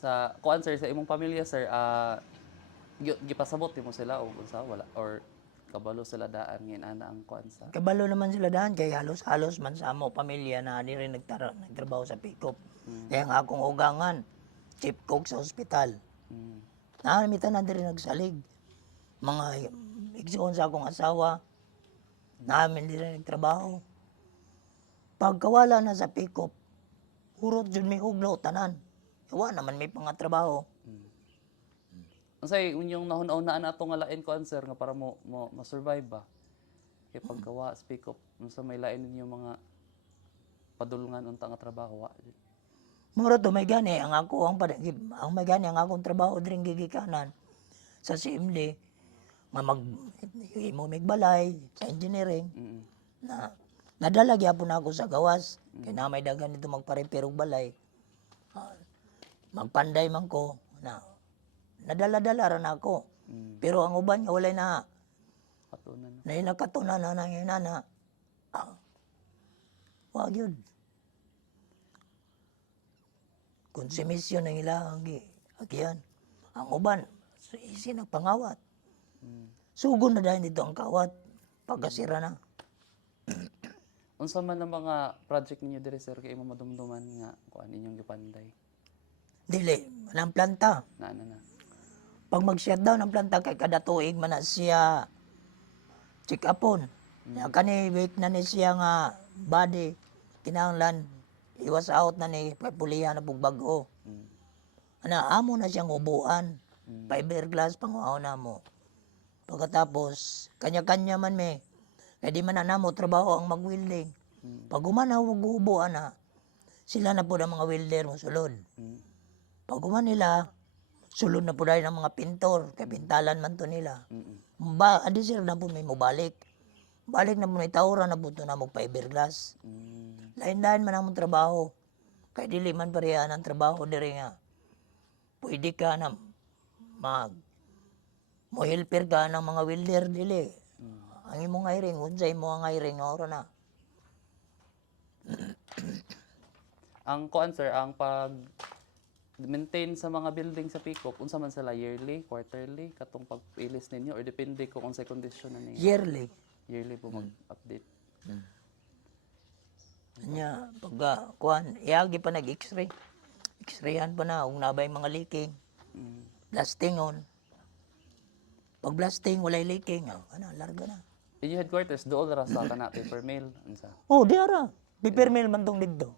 Sa kuan sir, sa imong pamilya sir, gipasabot mo sila o unsa wala or kabalo sila daan ngin ana ang kuan sa. Kabalo naman sila daan kay halos-halos man sa amo pamilya na diri nagtrabaho sa pick-up. Kaya nga akong ugangan, chief cook sa ospital. Mm. Naamitan na diri nagsalig. Mga igsoon sa akong asawa, namin diri nagtrabaho. Pagkawala na sa pick-up, urot jud may hugno tanan. Wa naman may pangatrabaho. Unsay unyong nahun-na ato nga lain kuan sir nga para mo ma-survive ba? Kay pagkawa speak up unsa may lain ninyo mga padulungan unta nga trabaho wa. Mura to may gani ang ako ang may gani ang akong trabaho diri gigikanan sa CMD nga mo migbalay sa engineering Mm. na nadala gyapon ako sa gawas kay na may dagan dito magpa-repair og balay. Ah, magpanday man ko na nadala-dala ra na ako. Pero ang uban nga walay na Katunan. nakatunan na nangina wa gyud. Konsumisyon ang ilang agian. Ang uban, isi nagpangawat. Sugon na dahil dito ang kawat. Pagkasira na. Unsa man ang mga project ninyo diri sir kay imo madumduman nga kuan inyong gipanday? Dili, ng planta. Na ano na. Pag mag-shutdown ng planta kay kada tuig man na siya check upon. Kani week na ni siya nga body kinahanglan iwas out na ni pulihan na pug bag-o. Ana amo na siyang ubuan. Fiberglass panguhaw na mo. Pagkatapos kanya-kanya man me. Kaya di man na namo trabaho ang mag-welding. Pag umanaw mag-uubuan na, sila na po ang mga welder mo sulod. Pag uman nila, sulod na po dahil ng mga pintor, kay pintalan man to nila. Adi sila na po may mubalik. Balik na po may tawra na po to na mo fiberglass. Lain-lain man ang trabaho. Kay dili man pareha ang trabaho diri nga. Pwede ka na mo helper ka ng mga welder dili. Ang imong hiring, unsay mo ang hiring oro na. Ang kuan sir, ang pag maintain sa mga building sa Picop, unsa man sila yearly, quarterly katong pag-ilis ninyo or depende kung unsay kondisyon na niya. Yearly. Yearly po mag-update. Nya pagka kuan, iagi pa nag-x-ray. X-rayan pa na ug nabay mga leaking. Blastingon. Pag blasting walay leaking, larga na. Inyo headquarters dool ra sa kana paper mill unsa. Oh, di ara. Paper mill man tong didto.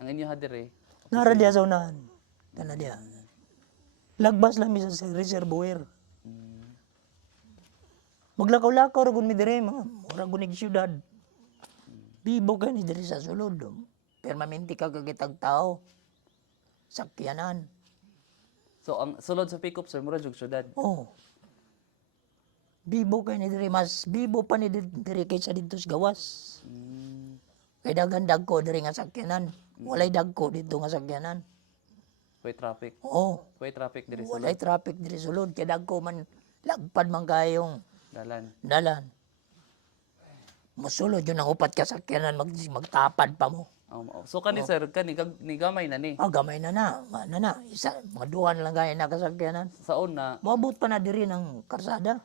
Ang inyo hadire Nara diya sa unahan. Kana diya. Lagbas lang mi sa reservoir. Maglakaw-lakaw ra gud mi dire mga ora gud nig syudad. Bibo ka ni dire sa sulod. Permanente ka kagitag tao. Sakyanan. So ang sulod sa Picop sir mura jug syudad. Oh. Bibo kay ni dire mas bibo pa ni dire kaysa dito sa gawas. Kay daghan dagko dire nga sakyanan. Walay dagko dito nga sakyanan. Way traffic. Oo. Way traffic diri sa Walay traffic dire sulod kay dagko man lagpad man kayong dalan. dalan. Mosulod yun ang upat ka sakyanan magtapad pa mo. So kani sir ni gamay na ni. Gamay na na. Ano na. Isa, mga duwan lang gaya na kasakyanan. Sa una, Moabot pa na diri ng karsada.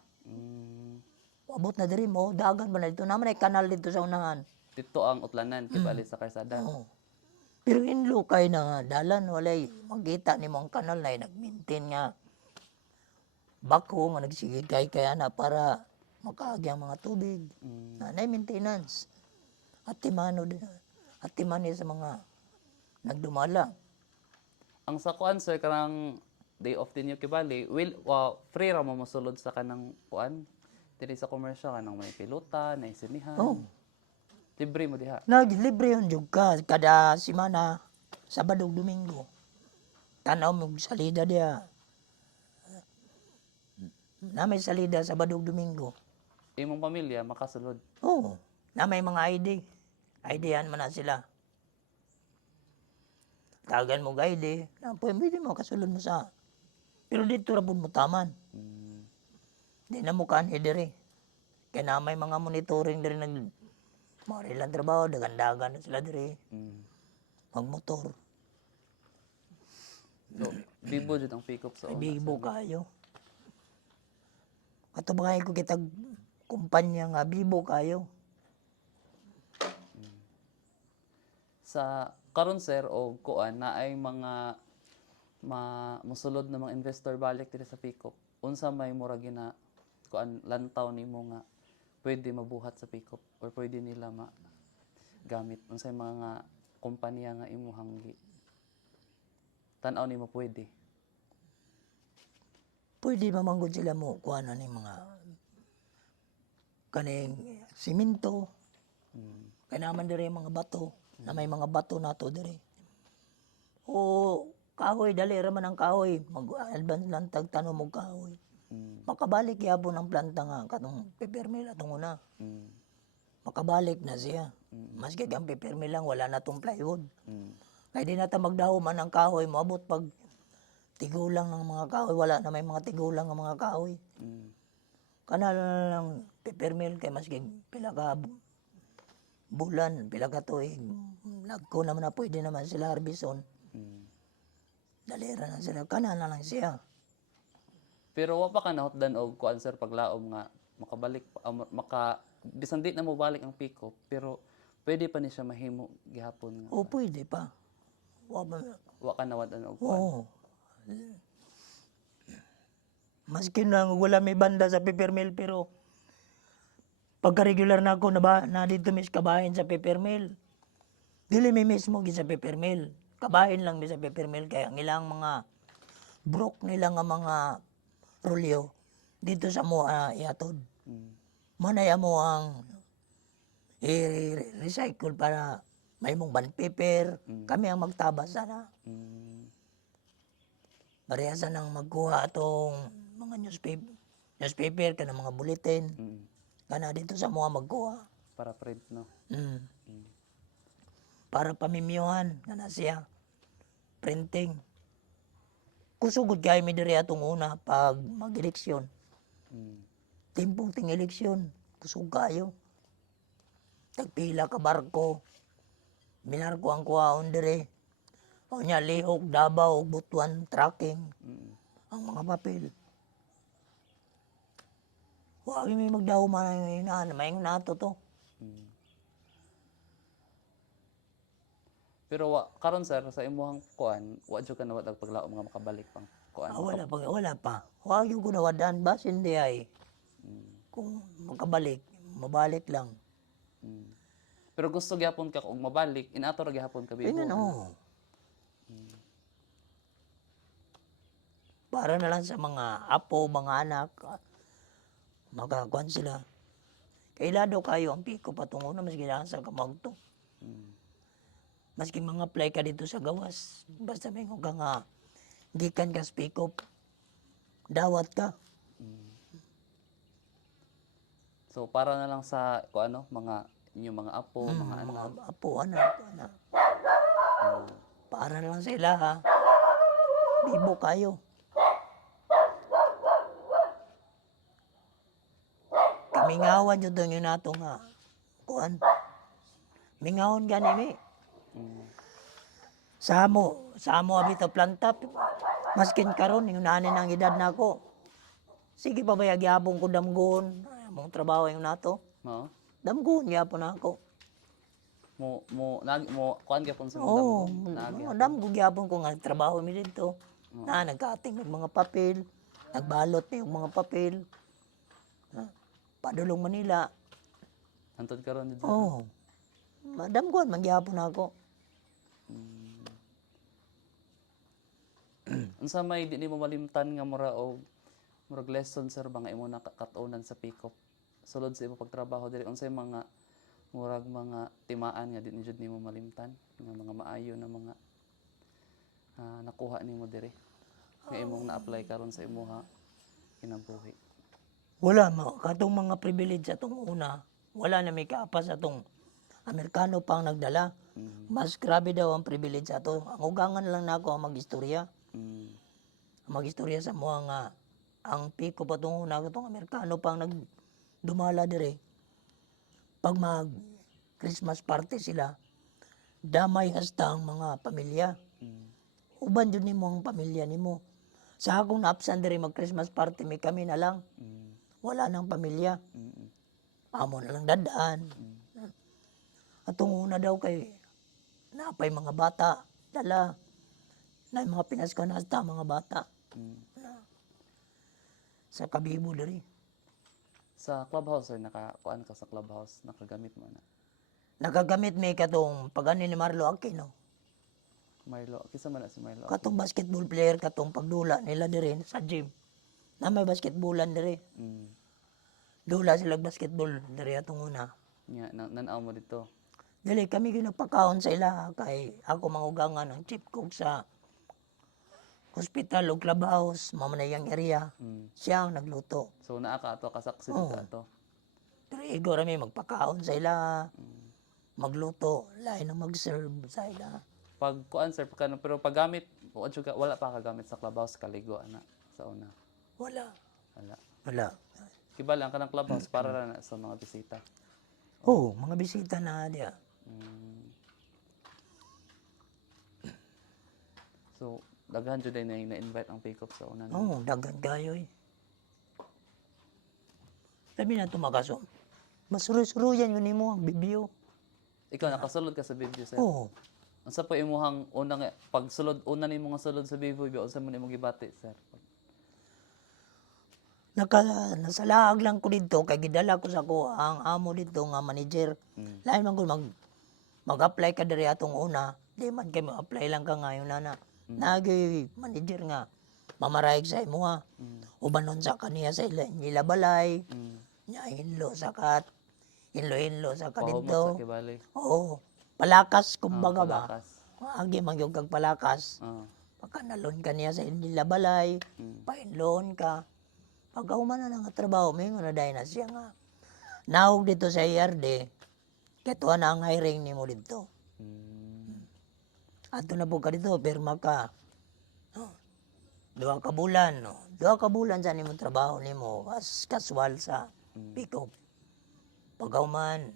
Moabot na diri mo. Dagan pa na dito. Naman ay kanal dito sa unahan. dito ang utlanan kibali sa karsada. Oo. Pero inlukay na nga, dalan, walay, magkita ni mong kanal na nag-maintain nga. Bako nga nagsigigay kaya na para makaagi ang mga tubig. Na maintenance. At timano din. At timano sa mga nagdumala. Ang sa kuan sir kanang day off din yung kibali, free ra mo mosulod sa kanang kuan. Dili sa commercial kanang may pilotan, may sinihan. Oh. Libre mo diha. Naglibre yun jud ka kada semana, Sabado ug Domingo. Tanaw mo salida dia. Na may salida Sabado ug Domingo. Imong pamilya makasulod. Oo. Na may mga ID. ID-han man na sila. Tagan mo ID. Na pwede mo kasulod mo sa. Pero dito ra pud mo taman. Di na mo kanhi diri. Kaya na may mga monitoring diri nag mga ilang trabaho, dagan-dagan na sila diri. Magmotor. So Bibo jud ang pick-up sa Ay, una. bibo kayo. Ato ba kayo ko kitag kumpanya nga bibo kayo. Sa karon sir o kuan na ay mga musulod na mga investor balik diri sa pick-up. Unsa may mura gina kuan lantaw nimo nga pwede mabuhat sa pick-up or pwede nila gamit unsay mga kompanya nga imuhang tan-aw nimo pwede. Pwede mamanggod sila mo kuha na ni mga kaning simento, kaya naman dire mga bato, na may mga bato nato dire. O kahoy, dali raman ang kahoy, mag-advance lang tagtanom og kahoy. Makabalik yapon ang planta nga katong peppermill atong una. Makabalik na siya. Maski ang peppermill lang wala na tong plywood. Kaya di na ta magdahuman ang kahoy, moabot pag tigulang ng mga kahoy, wala na may mga tigulang ng mga kahoy. Kana lang peppermill kay maski pila ka bulan, pila ka tuig, nagko naman na pwede naman sila harbison. Dalira na sila, kana na lang siya. Pero wa pa ka nahutdan og kuan sir paglaom nga makabalik bisan di na mo balik ang pick-up pero pwede pa ni siya mahimo gihapon nga. O pwede pa. Wa ka nawadan og kuan. Oo. Maski na wala may banda sa peppermill pero pagka-regular na ako na dito mis kabahin sa peppermill. Dili mi mismo gi sa peppermill. Kabahin lang mi sa peppermill kaya ang ilang mga brok nila nga mga rolyo dito sa mo iatod. Manay mo ang i-recycle para may mong bond paper. Kami ang magtabas sana. Parehasan ang magkuha atong mga newspaper kanang mga bulletin. Kana dito sa mga magkuha. Para print no. Para pamimiyuhan kana siya. Printing. Kusugod kay mi diri atong una pag mag-eleksyon. Timpong ting eleksyon, kusog kayo. Tagpila ka barko. Minarko ang kuhaon diri. O nya Lihok, Davao, Butuan, tracking. Ang mga papel. Huwag may magdahuman ng inaan, may nato to. Pero karon sir sa imuhang kuan, wa jud ka nawad og paglaom nga makabalik pang kuan. Wala pa. Huwag yung kunawadan, bas hindi ay. Kung makabalik, mabalik lang. Pero gusto gyapon ka kung mabalik, inato ra gyapon ka bibo. Ganyan o. Para na lang sa mga apo, mga anak, makakuan sila. Kailado kayo ang piko patungo na mas ginasa ka magto. Maski mga apply ka dito sa gawas, basta may ka nga gikan ka speak up, dawat ka. So para na lang sa kuano mga inyong mga apo, mga anak. Mga apo, anak. Para na lang sila ha. Bibo kayo. Kamingawan yun doon yun nato nga. Kuan. Mingawan gani mi. Samo abito planta. Maskin karon yung nanin ang edad nako. Sige pa ba yagyabong ko damgon. Among trabaho yung nato. No? Damgon gyapon ako. Mo kuan gyapon sa Oo, mga damgon gyapon ko nga trabaho mi dito. Na nagkating ng mga papel, nagbalot mi yung mga papel. Padulong Manila. Hantod karon dito. Oo. Damgon man gyapon ako. Unsa may di nimo malimtan nga murag lesson sir ba nga imo nakatunan sa pick-up sulod sa imo pagtrabaho diri unsay mga murag mga timaan nga di ni jud nimo malimtan nga mga maayo na mga nakuha nimo diri nga imong na-apply karon sa imuha kinabuhi. Wala mo katong mga privilege atong una. Wala na may kaapas atong Amerikano pang nagdala. Mas grabe daw ang privilege ato. Ang ugangan lang nako ang mag-istorya. Mag-istorya sa mga nga ang piko patungo na itong Amerikano pang nagdumala dire. Pag mag Christmas party sila, damay hasta ang mga pamilya. uban jud nimo ang pamilya nimo. Sa akong naapsan diri mag Christmas party may kami na lang. Wala nang pamilya. Amo na lang dadaan. Atong una daw kay napay mga bata dala na mga pinasko na hasta mga bata sa kabibo diri. Sa clubhouse, sir, nakakuan ka sa clubhouse, nakagamit mo na. Nagagamit may katong pagani ni Marlo Aquino. Marlo, kisa man na si Marlo. Katong basketball player katong pagdula nila diri sa gym. Na may basketballan diri. Mm. Dula sila basketball diri atong una. Nya, nanaw mo dito. Dili kami ginapakaon sa ila kay ako mangugangan ng chief cook sa hospital o clubhouse, mamanayang area. Siya ang nagluto. So, naa ka ato, kasaksi dito ato. Pero igo rami magpakaon sa ila. Magluto, lain na mag-serve sa ila. Pag kuan, sir, pero paggamit, wala pa kagamit sa clubhouse, kaligo, ana, sa una. Wala. Wala. Wala. Kiba lang ka ng clubhouse para na sa mga bisita. Oh, mga bisita na dia. So, daghan jud na na-invite ang pick-up sa una. Oo, dagan kayo eh. Sabi na tumakaso. Masuroy-suroyan yun mo ang bibyo. Ikaw, nakasulod ka sa video, sir. Oo. Ang sa po imuhang unang pagsulod, una ni mga sulod sa Bibo, unsa man imong gibati, sir? Nasalaag lang ko dito kay gidala ko sa ko ang amo dito nga manager. Lain man ko mag-apply ka diri atong una, di man kay mag-apply lang ka ngayon na. Nagi manager nga mamarayag sa imo ha. Ubanon sa kaniya sa ila balay. Nya hinlo sakat. Hinlo sa Pahumot kadito. sa kibali. Oo. Palakas kumbaga ba. Palakas. Agi man gyud kag palakas. Pagkanalon ka niya sa inila balay, painlon ka. Pag human na nga trabaho, may nga dahil na siya nga. Naog dito sa IRD, kaya na ang hiring ni mo dito. Ato na po ka dito, pirma ka. Oh, 2 ka bulan. No? 2 ka bulan sa nimo trabaho ni mo, as kaswal sa pick-up. Pag human,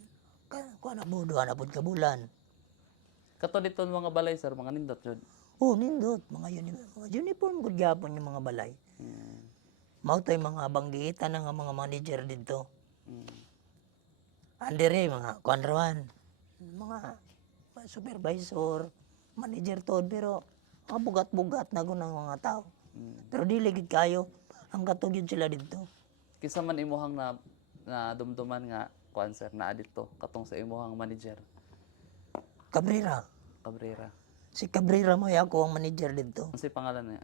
kuha na po, 2 na po ka bulan. Kato dito mga balay, sir, mga nindot jud. Oh, nindot. Mga uniform ko gyapon yung mga balay. Mao tay mga banggitan ng mga manager dito. Andere mga kuanrawan. Mga supervisor, manager tod pero mga bugat-bugat na gunang mga tao. Pero dili gid kayo ang katugid sila dito. Kisa man imuhang na dumduman nga kuan, sir, naa dito katong sa imuhang manager, Cabrera. Cabrera. Si Cabrera mo ako ang manager dito. Unsay pangalan niya?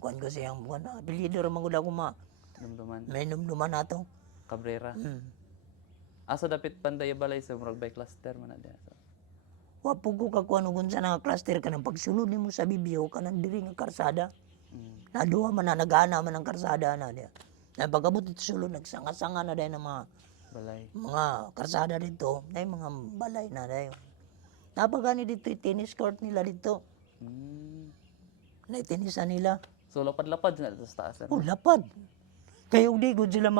Kuan ko siyang apelyido ra man gud ako Dumduman. may numduman nato. Cabrera. Asa dapit panday balay, sir, murag by cluster man na diha. Wa po ko kakuan og unsa nga cluster ka ng pagsulod nimo sa bibyo ka nang diri nga karsada. Naduha man na nagana man ang karsada na diya. Na pagabot ito sulod nagsanga-sanga na dahil ng Balay. mga karsada dito, na mga balay na dahil. Napagani dito yung tennis court nila dito. Na tenisan nila. So lapad-lapad na dito sa taas, sir. Oh, lapad. Kaya di gud sila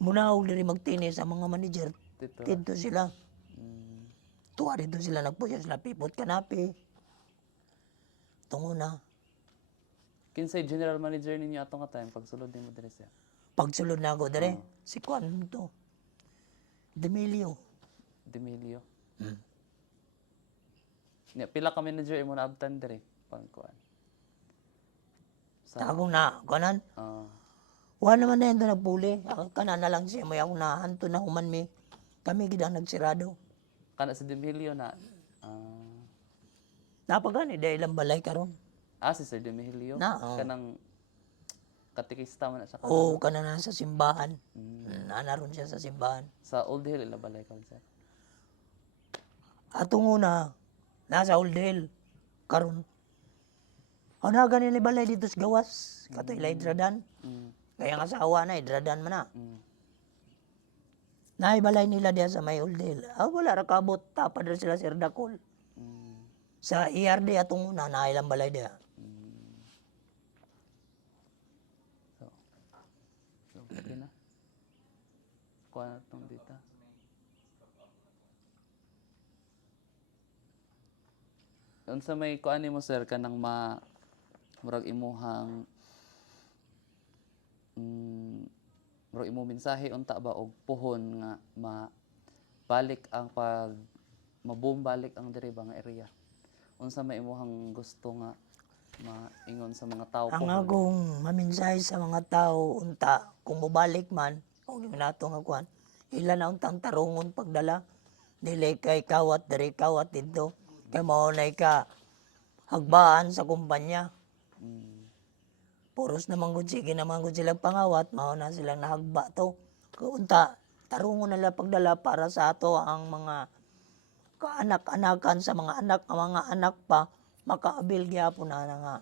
munaw diri magtinis ang mga manager. Dito. Dito sila. Tuwa dito sila nagpuyo sila pipot kanapi. Tungo na. Kinsay general manager ninyo atong nga time pagsulod nimo diri, sir? Pagsulod na ako dere, si Kwan to. Demilio. Demilio. Nya pila ka manager imo naabtan diri pang kuan. Akong na, kanan. Wala naman na yun nagpuli. Kanan na lang siya. May ako na hanto na human mi. Kami gid ang nagsirado. Kana si Demilio na. Napagani dahil ang balay karon. Si Sir Demilio. Na, Kanang katikista man na siya. Oo, kanan na sa simbahan. Nanaron siya sa simbahan. Sa Old Hill ila balay ka, sir. Atong una, nasa Old Hill. Karon. Ano na ganin ni balay dito sa gawas. Kato ila idradan. Kaya nga sa awa na, idradan man na. Naibalay nila diya sa may Old Hill. Wala rakabot. Tapad rin sila Sir Dakol. Sa IRD atong una, nailang balay diya. So, okay na. Kuha na itong data. unsa may kuan nimo sir kanang murag imuhang murag imo mensahe unta ba og puhon nga balik ang maboom balik ang diri ba nga area. Unsa may imuhang gusto nga maingon sa mga tao Ang puhon? akong maminsahe sa mga tao unta kung mobalik man o yung nato nga kuan ila na untang tarungon pagdala dili kay kawat diri kawat didto kay mao nay ka hagbaan sa kumpanya. Mm, Puros naman gud sige naman gud silang pangawat mao na silang nahagba to. Unta tarungon nila pagdala para sa ato ang mga kaanak-anakan sa mga anak pa makaabil gyapon na nga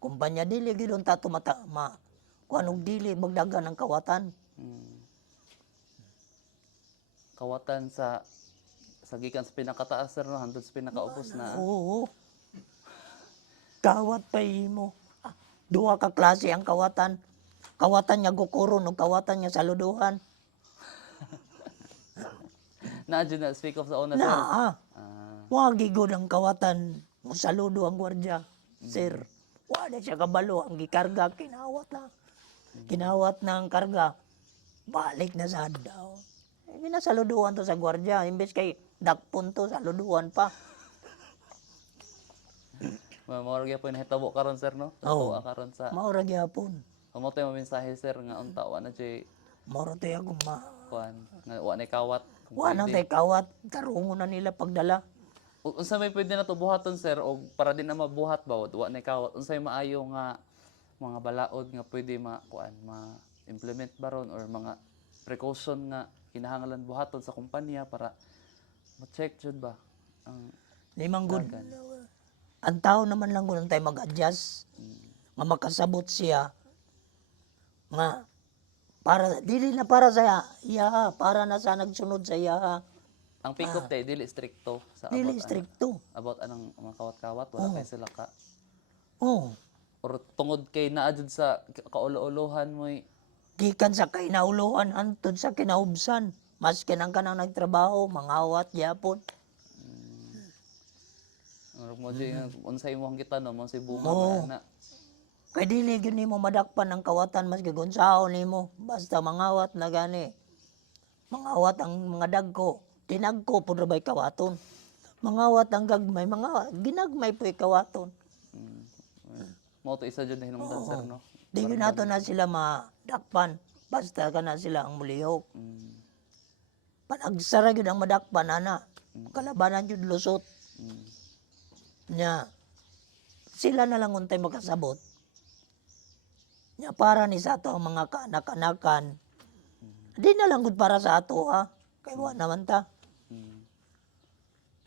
kumpanya dili gid unta tumata kuan og dili magdagan ng kawatan. mm. Kawatan sa gikan sa pinakataas sir no hangtod sa pinakaubos na. Oo. Kawat pa imo. Duha ka klase ang kawatan. Kawatan nga gukuron ug kawatan nga saluduhan. Jud na speak of sa una sir. Naa. Ah, Wagi gud ang kawatan mo saludo ang gwardiya. Sir, wala siya kabalo ang gikarga kinawat na. Kinawat na ang karga. Balik na sa daw. Ginasaluduhan to sa gwardiya imbes kay dakpon to saluduhan pa. mao gyud po nahitabo karon sir no. Oo. Tuwa karon sa Maura gyapon. amo tay mensahe sir nga unta wa na jay Maura to ako kuan nga wa na kawat. Kung Wa nang pwede. tay kawat, tarungon na nila pagdala. Unsa may pwede na to buhaton sir og para din na mabuhat ba wa na kawat unsay maayo nga mga balaod nga pwede ma-implement baron or mga precaution nga kinahanglan buhaton sa kumpanya para ma-check jud ba ang Limang good. dagan. Ang tao naman lang gud tay mag-adjust. Nga makasabot siya nga para dili na para sa iya, para na sa nagsunod sa iya. Ang pick up tay dili stricto sa Dili stricto. about anang mga kawat-kawat wala kay sila ka Oh, or tungod kay naa jud sa kaulo-ulohan mo'y gikan sa kinauluhan hantod sa kinaubsan. Maski nang kanang nagtrabaho, mangawat gyapon. mo di unsay imong gitan no mo si bunga Oo. na Kay dili gyud nimo madakpan ang kawatan maski gunsaon nimo. Basta mangawat na gani. Mangawat ang mga dagko. Dinagko pud ra bay kawaton. Mangawat ang gagmay, ginagmay po'y kawaton. mo to isa jud na hinungdan sir no. Di gyud nato na sila madakpan. Basta ka na sila ang mulihok. Mm, Panagsara gyud ang madakpan ana. Kalabanan gyud lusot. mm, Nya sila na lang untay makasabot. Nya para ni sa ato ang mga kaanak-anakan. Di na lang gud para sa ato ha. Kay wa naman ta. mm,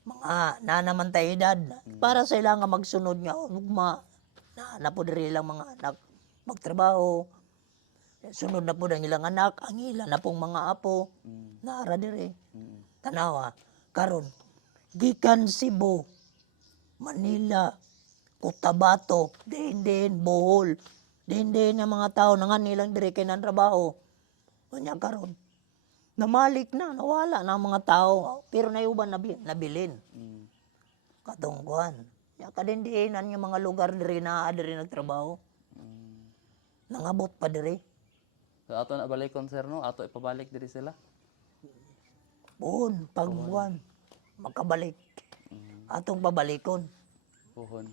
Mga na naman ta edad. Para sa ilang nga magsunod nga ugma. Na po diri ilang mga anak magtrabaho. Sunod na po ang ilang anak, ang ilan na pong mga apo. mm, Naara diri. mm, Tanawa, karon gikan Cebu, Manila, Cotabato, din Bohol, din ang mga tao nga nilang diri kay nang trabaho. Unya karon namalik na, nawala na ang mga tao, pero nayuban nabilin. mm. Katungkuan. Ya kadindiinan nga mga lugar diri na diri nagtrabaho. Nangabot pa diri. So ato na balikon sir no ato ipabalik diri sila. Buon pagbuwan makabalik. Atong pabalikon. Puhon.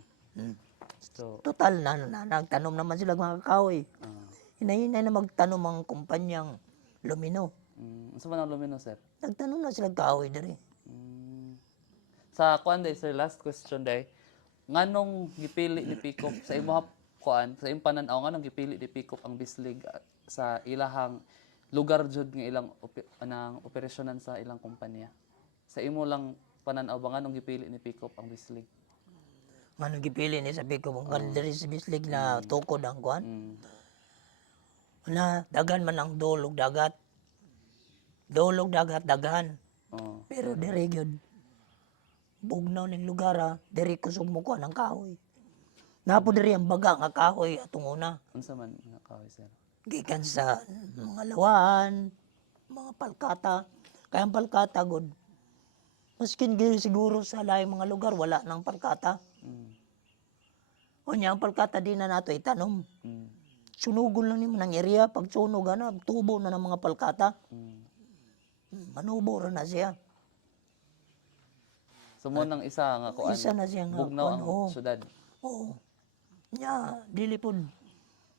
So Total na nagtanom naman sila mga kahoy. ah, Hinahinay na magtanom ang kumpanyang Lumino. unsa man ang lumino sir? Nagtanom na sila kahoy diri. Mm. Sa kuan day sir last question day. Nganong gipili ni Pikop sa imong kuan sa imong panan-aw nganong gipili ni Pikop ang Bislig sa ilahang lugar jud nga ilang anang operasyonan sa ilang kumpanya. Sa imo lang panan-aw ba nganong gipili ni Pikop ang Bislig? Ngano gipili ni sabi ko kung diri sa Bislig na tukod ang kuan. Mm. Na dagan man ang dulog dagat. Dulog dagat daghan. Oh. Pero diri gyud bugnaw ning lugar diri kusog mo kuan ang kahoy. Napo diri ang baga nga kahoy atong una. Unsa man nga kahoy sir? Gikan sa mga lawaan, mga palkata. Kaya ang palkata gud Maskin giri siguro sa laing mga lugar, wala nang palkata. Mm. O niya, ang palkata di na nato itanom. Mm. Sunugol lang nimo ng area, pag sunog na, tubo na ng mga palkata. Mm. Manubo ra na siya. So mo nang isa nga kuan. Isa na siya nga Bugnaw kuan, ang oo. syudad. Oo. Nya, dili pod.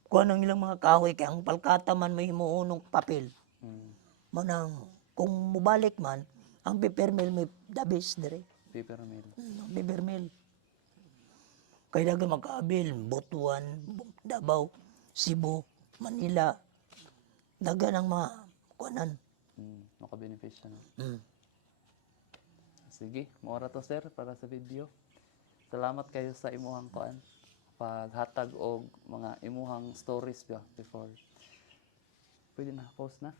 Kuan ang ilang mga kahoy, kaya ang palkata man may himuunong papel. Mm. Manang, kung mubalik man, ang paper mill may dabis dire. Paper mill. Ang paper mill. Kaya daga magkaabil, Butuan, Davao, Cebu, Manila. Daga ng mga kuanan. Makabenepisyo na. Mm. Sige, maura to sir para sa video. Salamat kayo sa imuhang kuan paghatag og mga imuhang stories ba before. Pwede na post na.